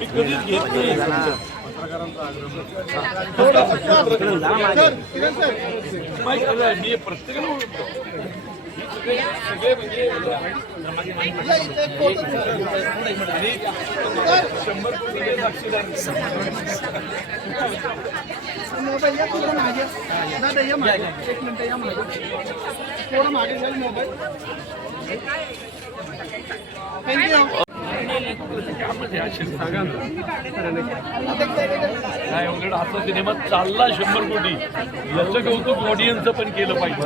मी कधीच घेत नाही मी प्रत्येकाला ओळखतो. सगळे म्हणजे आणि 100 कोटी साक्षीदार मोबाईल या थोडं मागे दादा या मागे 1 मिनिट या मागे थोडं मागे जाईल मोबाईल थँक्यू काय उलट आता सिनेमा चालला 100 कोटी याचं कौतुक ऑडियन्सचं पण केलं पाहिजे.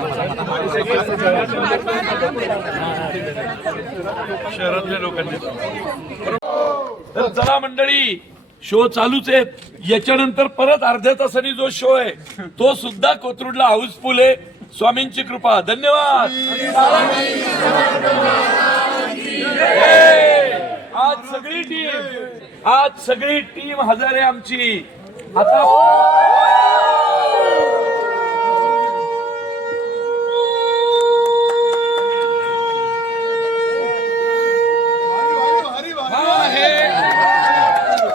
शहरातल्या लोकांनी तर चला मंडळी, शो चालूच आहेत. याच्यानंतर परत अर्ध्या तासांनी जो शो आहे तो सुद्धा कोथरूडला हाऊसफुल आहे. स्वामींची कृपा. धन्यवाद. आज सगळी टीम हजर आहे आमची. आता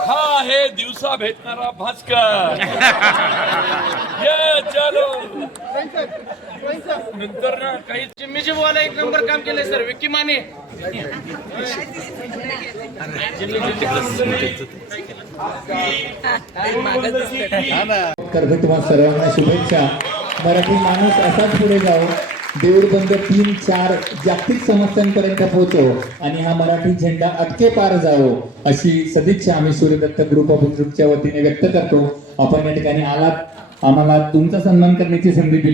हा हे दिवसा भेटणारा भास्कर. ये चलो नंतर ना काही चिम्मीची बोला 1 नंबर काम केलंय सर. विक्की माने तुम्हा सर्वांना शुभेच्छा. मराठी माणूस असाच पुढे जाओ, देऊळबंद 3-4 जागतिक समस्यांपर्यंत पोहोचो आणि हा मराठी झेंडा अटके पार जावो अशी सदिच्छा आम्ही सूर्यदत्त ग्रुप ऑफ ग्रुपच्या वतीने व्यक्त करतो. आपण या ठिकाणी आलात, आम्हाला तुमचा सन्मान करण्याची संधी दिली.